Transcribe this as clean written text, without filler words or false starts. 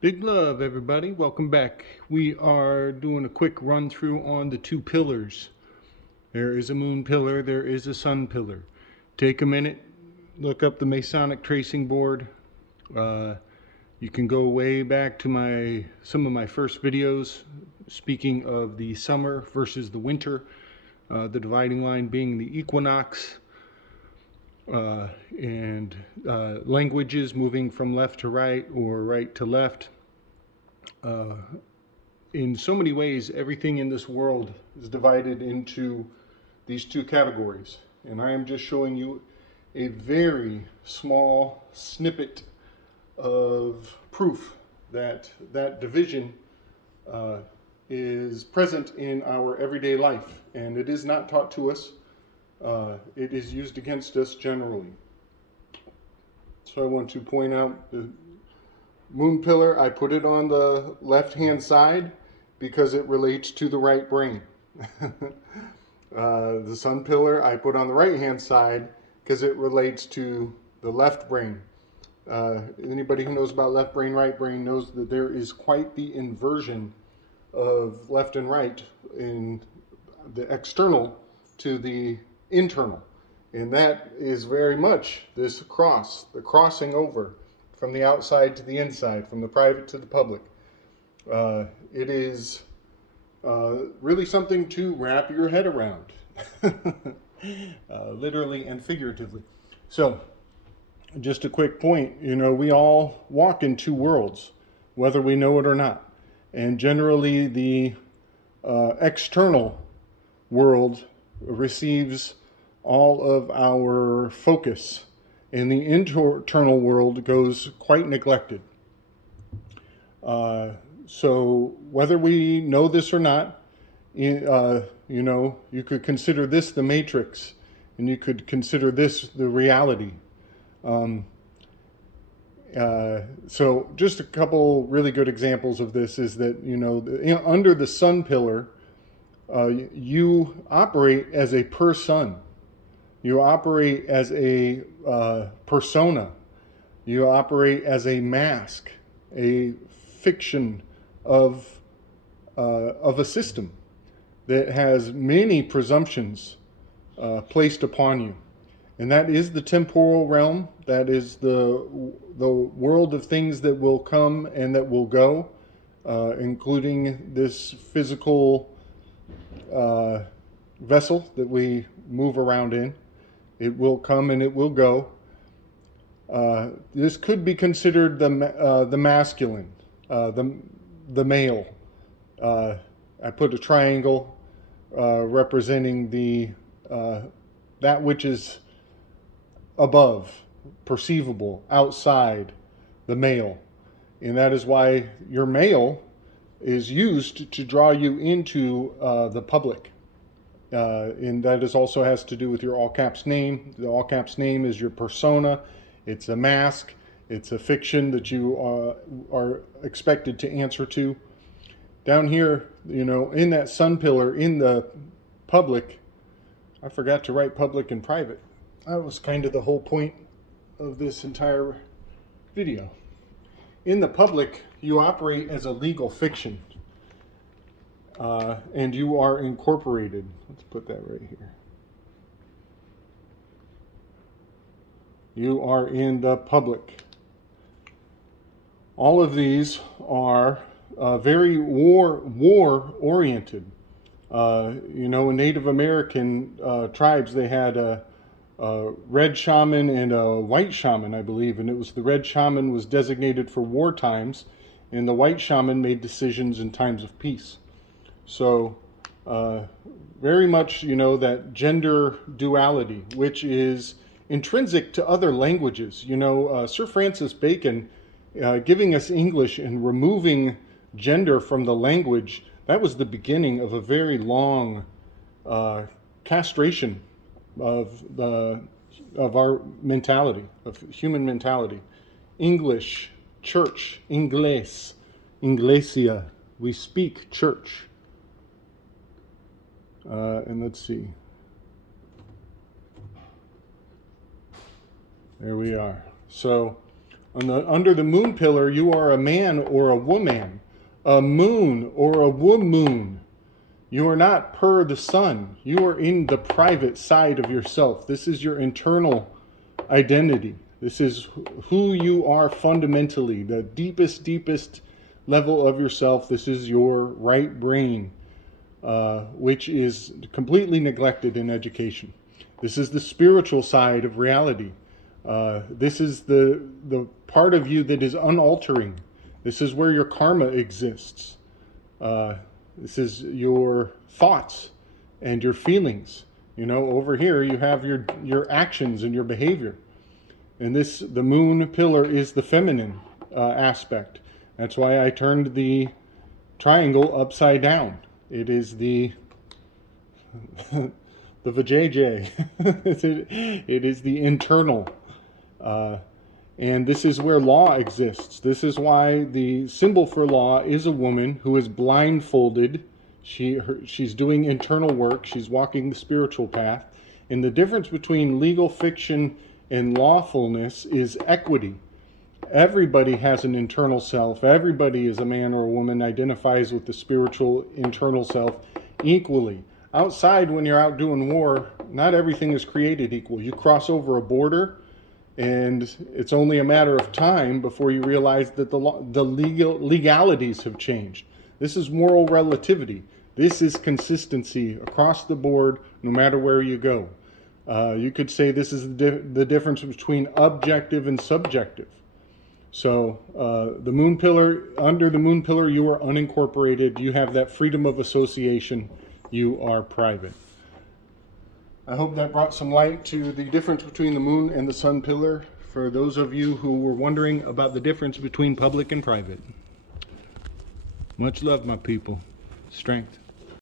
Big love, everybody. Welcome back. We are doing a quick run through on the two pillars. There is a moon pillar, there is a sun pillar. Take a minute, look up the Masonic tracing board. Uh, you can go way back to some of my first videos speaking of the summer versus the winter, the dividing line being the equinox, and languages moving from left to right or right to left. In so many ways, everything in this world is divided into these two categories. And I am just showing you a very small snippet of proof that that division uh, is present in our everyday life. And it is not taught to us. It is used against us generally. So I want to point out the moon pillar. I put it on the left-hand side because it relates to the right brain. The sun pillar I put on the right-hand side because it relates to the left brain. Anybody who knows about left brain, right brain knows that there is quite the inversion of left and right in the external to the internal. And that is very much this cross, the crossing over from the outside to the inside, from the private to the public. It is really something to wrap your head around, literally and figuratively. So, just a quick point, we all walk in two worlds, whether we know it or not. And generally, the external world receives all of our focus, and the internal world goes quite neglected. So whether we know this or not, you could consider this the matrix, and you could consider this the reality. So just a couple really good examples of this is that, under the sun pillar, you operate as a person. You operate as a persona. You operate as a mask, a fiction of a system that has many presumptions placed upon you. And that is the temporal realm. That is the world of things that will come and that will go, including this physical vessel that we move around in. It will come and it will go. This could be considered the masculine, the male. I put a triangle representing that which is above, perceivable, outside the male. And that is why your male is used to draw you into the public. And that also has to do with your all caps name. The all caps name is your persona. It's a mask. It's a fiction that you are expected to answer to. Down here, in that sun pillar, in the public, I forgot to write public and private. That was kind of the whole point of this entire video. In the public, you operate as a legal fiction. And you are incorporated. Let's put that right here. You are in the public. All of these are very war-oriented. In Native American tribes, they had a red shaman and a white shaman, I believe, and it was the red shaman was designated for war times, and the white shaman made decisions in times of peace. So very much, that gender duality, which is intrinsic to other languages. Sir Francis Bacon giving us English and removing gender from the language, that was the beginning of a very long castration of our mentality, of human mentality. English, church, inglés, iglesia, we speak church. And let's see. There we are. So Under the moon pillar, you are a man or a woman, a moon or a woman. You are not per the sun. You are in the private side of yourself. This is your internal identity. This is who you are fundamentally, the deepest level of yourself. This is your right brain, which is completely neglected in education. This is the spiritual side of reality. This is the part of you that is unaltering. This is where your karma exists. This is your thoughts and your feelings. You know, over here you have your actions and your behavior. And the moon pillar is the feminine aspect. That's why I turned the triangle upside down. It is the vajayjay. It is the internal. And this is where law exists. This is why the symbol for law is a woman who is blindfolded. She's doing internal work. She's walking the spiritual path. And the difference between legal fiction and lawfulness is equity. Everybody has an internal self. Everybody is a man or a woman, identifies with the spiritual internal self equally. Outside, when you're out doing war, not everything is created equal. You cross over a border, and it's only a matter of time before you realize that the legalities have changed. This is moral relativity. This is consistency across the board, no matter where you go. You could say this is the difference between objective and subjective. So the moon pillar, under the moon pillar, you are unincorporated. You have that freedom of association. You are private. I hope that brought some light to the difference between the moon and the sun pillar for those of you who were wondering about the difference between public and private. Much love, my people. Strength.